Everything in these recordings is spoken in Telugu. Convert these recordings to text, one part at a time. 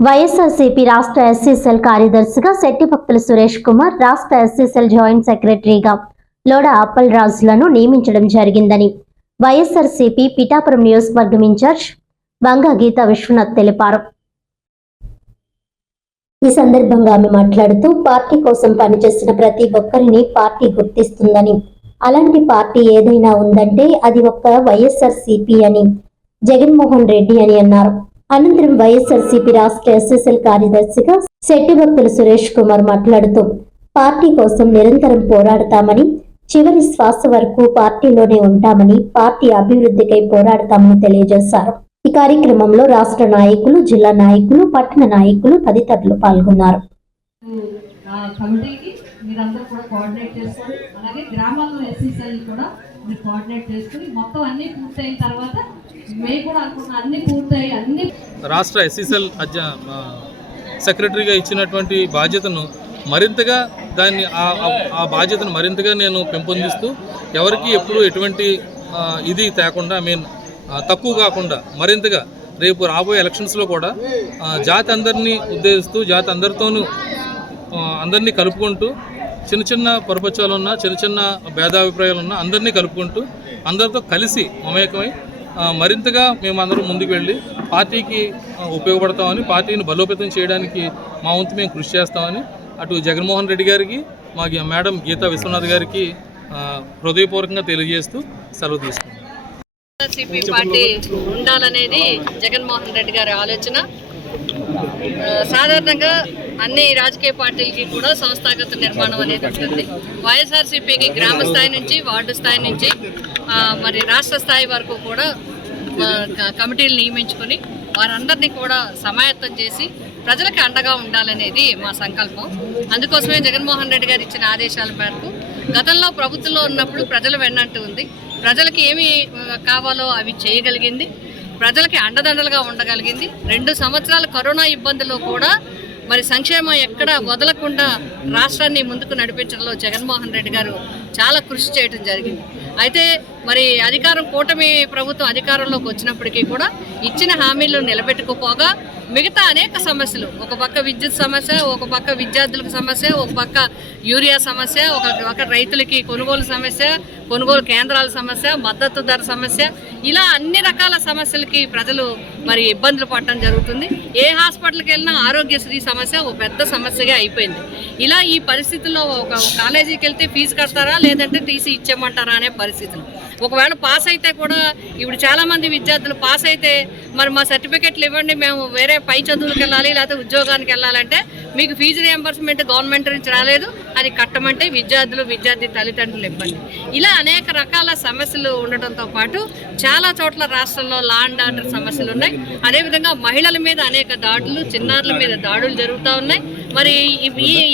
వైఎస్ఆర్సీపీ రాష్ట్ర ఎస్సీసెల్ కార్యదర్శిగా శెట్టిభక్తుల సురేష్ కుమార్ రాష్ట్ర ఎస్సీసెల్ జాయింట్ సెక్రటరీగా లోడ అప్పల్ రాజులను నియమించడం జరిగిందని వైఎస్ఆర్సీపీ పిఠాపురం నియోజకవర్గం ఇన్ఛార్జ్ వంగ గీత విశ్వనాథ్ తెలిపారు. ఈ సందర్భంగా ఆమె మాట్లాడుతూ పార్టీ కోసం పనిచేసిన ప్రతి ఒక్కరిని పార్టీ గుర్తిస్తుందని అలాంటి పార్టీ ఏదైనా ఉందంటే అది ఒక్క వైఎస్ఆర్సీపీ అని జగన్మోహన్ రెడ్డి అని అన్నారు. అనంతరం వైఎస్ఆర్సీపీ రాష్ట్ర ఎస్ఎస్ఎల్ కార్యదర్శిగా శెట్టిభక్తుల సురేష్ కుమార్ మాట్లాడుతూ పార్టీ కోసం నిరంతరం పోరాడతామని చివరి శ్వాస వరకు పార్టీలోనే ఉంటామని పార్టీ అభివృద్ధికై పోరాడతామని తెలియజేశారు. ఈ కార్యక్రమంలో రాష్ట్ర నాయకులు జిల్లా నాయకులు పట్టణ నాయకులు తదితరులు పాల్గొన్నారు. కమిటీకి మీరందరూ కూడా కోఆర్డినేట్ అలాగే గ్రామాల్లో కూడా మీరు కోఆర్డినేట్ చేసుకుని మొత్తం అన్నీ పూర్తయిన తర్వాత మేము కూడా అనుకున్న అన్నీ పూర్తయి అన్ని రాష్ట్ర ఎస్సీసెల్ అధ్య సెక్రటరీగా ఇచ్చినటువంటి బాధ్యతను మరింతగా దాన్ని ఆ- ఆ- బాధ్యతను మరింతగా నేను పెంపొందిస్తూ ఎవరికి ఎప్పుడు ఎటువంటి ఇది తేకుండా ఐ మీన్ తక్కువ కాకుండా మరింతగా రేపు రాబోయే ఎలక్షన్స్లో కూడా జాతి అందరినీ ఉద్దేశిస్తూ జాతి అందరితోనూ అందరినీ కలుపుకుంటూ చిన్న చిన్న పొరపచ్చాలు ఉన్నా చిన్న చిన్న భేదాభిప్రాయాలు ఉన్నా అందరినీ కలుపుకుంటూ అందరితో కలిసి మమేకమై మరింతగా మేము ముందుకు వెళ్ళి పార్టీకి ఉపయోగపడతామని పార్టీని బలోపేతం చేయడానికి మా వంతు మేము కృషి చేస్తామని అటు జగన్మోహన్ రెడ్డి గారికి మా మేడం గీతా విశ్వనాథ్ గారికి హృదయపూర్వకంగా తెలియజేస్తూ సెలవు తీసుకున్నాం సిపి పార్టీ ఉండాలనేది జగన్మోహన్ రెడ్డి గారి ఆలోచన. సాధారణంగా అన్ని రాజకీయ పార్టీలకి కూడా సంస్థాగత నిర్మాణం అనేది ఉంటుంది. వైఎస్ఆర్సీపీకి గ్రామ స్థాయి నుంచి వార్డు స్థాయి నుంచి మరి రాష్ట్ర స్థాయి వరకు కూడా కమిటీలు నియమించుకొని వారందరినీ కూడా సమాయత్తం చేసి ప్రజలకు అండగా ఉండాలనేది మా సంకల్పం. అందుకోసమే జగన్మోహన్ రెడ్డి గారు ఇచ్చిన ఆదేశాల మేరకు గతంలో ప్రభుత్వంలో ఉన్నప్పుడు ప్రజలు వెన్నంటూ ఉంది. ప్రజలకి ఏమి కావాలో అవి చేయగలిగింది. ప్రజలకి అండదండలుగా ఉండగలిగింది. రెండు సంవత్సరాల కరోనా ఇబ్బందుల్లో కూడా మరి సంక్షేమం ఎక్కడ వదలకుండా రాష్ట్రాన్ని ముందుకు నడిపించడంలో జగన్మోహన్ రెడ్డి గారు చాలా కృషి చేయడం జరిగింది. అయితే మరి అధికారం కూటమి ప్రభుత్వం అధికారంలోకి వచ్చినప్పటికీ కూడా ఇచ్చిన హామీలు నిలబెట్టుకోపోగా మిగతా అనేక సమస్యలు ఒక పక్క విద్యుత్ సమస్య ఒక పక్క విద్యార్థులకు సమస్య ఒక పక్క యూరియా సమస్య ఒక పక్క రైతులకి కొనుగోలు సమస్య కొనుగోలు కేంద్రాల సమస్య మద్దతు ధర సమస్య ఇలా అన్ని రకాల సమస్యలకి ప్రజలు మరి ఇబ్బందులు పడటం జరుగుతుంది. ఏ హాస్పిటల్కి వెళ్ళినా ఆరోగ్యశ్రీ సమస్య ఒక పెద్ద సమస్యగా అయిపోయింది. ఇలా ఈ పరిస్థితుల్లో ఒక కాలేజీకి వెళ్తే ఫీజు కడతారా? లేదంటే టీసీ ఇచ్చేయమంటారా అనే పరిస్థితులు. ఒకవేళ పాస్ అయితే కూడా ఇప్పుడు చాలామంది విద్యార్థులు పాస్ అయితే మరి మా సర్టిఫికెట్లు ఇవ్వండి మేము వేరే పై చదువులకు వెళ్ళాలి లేకపోతే ఉద్యోగానికి వెళ్ళాలంటే మీకు ఫీజు రియంబర్స్మెంట్ గవర్నమెంట్ నుంచి రాలేదు అది కట్టమంటే విద్యార్థులు విద్యార్థి తల్లిదండ్రులు ఇబ్బంది ఇలా అనేక రకాల సమస్యలు ఉండటంతో పాటు చాలా చోట్ల రాష్ట్రంలో లా అండ్ ఆర్డర్ సమస్యలు ఉన్నాయి. అదేవిధంగా మహిళల మీద అనేక దాడులు చిన్నారుల మీద దాడులు జరుగుతూ ఉన్నాయి. మరి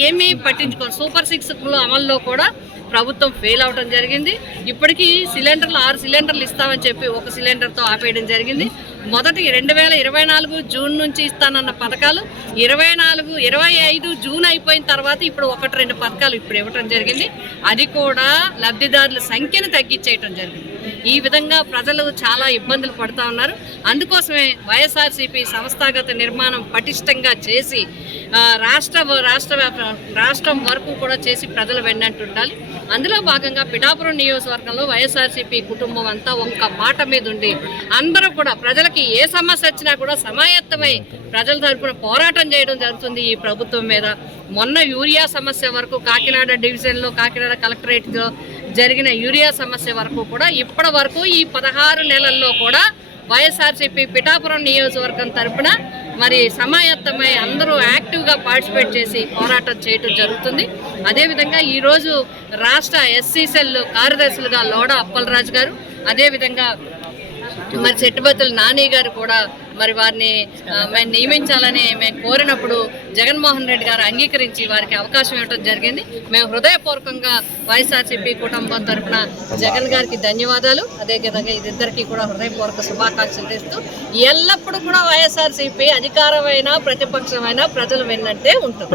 ఏమీ పట్టించుకోరు. సూపర్ సిక్స్ అమల్లో కూడా ప్రభుత్వం ఫెయిల్ అవడం జరిగింది. ఇప్పటికీ సిలిండర్లు ఆరు సిలిండర్లు ఇస్తామని చెప్పి ఒక సిలిండర్తో ఆపేయడం జరిగింది. మొదటి రెండు వేల ఇరవై నాలుగు జూన్ నుంచి ఇస్తానన్న పథకాలు ఇరవై నాలుగు ఇరవై ఐదు జూన్ అయిపోయిన తర్వాత ఇప్పుడు ఒకటి రెండు పథకాలు ఇప్పుడు ఇవ్వటం జరిగింది. అది కూడా లబ్ధిదారుల సంఖ్యను తగ్గించేయటం జరిగింది. ఈ విధంగా ప్రజలు చాలా ఇబ్బందులు పడుతూ ఉన్నారు. అందుకోసమే వైఎస్ఆర్సీపీ సంస్థాగత నిర్మాణం పటిష్టంగా చేసి రాష్ట్ర రాష్ట్ర రాష్ట్రం వరకు కూడా చేసి ప్రజలు వెన్నంటుండాలి. అందులో భాగంగా పిఠాపురం నియోజకవర్గంలో వైఎస్ఆర్సీపీ కుటుంబం అంతా ఒక్క మాట మీద ఉండి అందరూ కూడా ప్రజలకి ఏ సమస్య వచ్చినా కూడా సమాయత్తమై ప్రజల తరపున పోరాటం చేయడం జరుగుతుంది ఈ ప్రభుత్వం మీద. మొన్న యూరియా సమస్య వరకు కాకినాడ డివిజన్లో కాకినాడ కలెక్టరేట్లో జరిగిన యూరియా సమస్య వరకు కూడా ఇప్పటి వరకు ఈ పదహారు నెలల్లో కూడా వైఎస్ఆర్సీపీ పిఠాపురం నియోజకవర్గం తరఫున మరి సమాయత్తమై అందరూ యాక్టివ్గా పార్టిసిపేట్ చేసి పోరాటం చేయటం జరుగుతుంది. అదేవిధంగా ఈరోజు రాష్ట్ర ఎస్సీ సెల్ కార్యదర్శులుగా లోడ అప్పలరాజు గారు అదేవిధంగా మరి చెట్టుబత్తుల నాని గారు కూడా మరి వారిని మేము నియమించాలని మేము కోరినప్పుడు జగన్మోహన్ రెడ్డి గారు అంగీకరించి వారికి అవకాశం ఇవ్వడం జరిగింది. మేము హృదయపూర్వకంగా వైఎస్ఆర్సీపీ కుటుంబం తరఫున జగన్ గారికి ధన్యవాదాలు. అదేవిధంగా ఇద్దరికి కూడా హృదయపూర్వక శుభాకాంక్షలు తెస్తూ ఎల్లప్పుడూ కూడా వైఎస్ఆర్సీపీ అధికారమైన ప్రతిపక్షమైన ప్రజలు విన్నట్టే ఉంటుంది.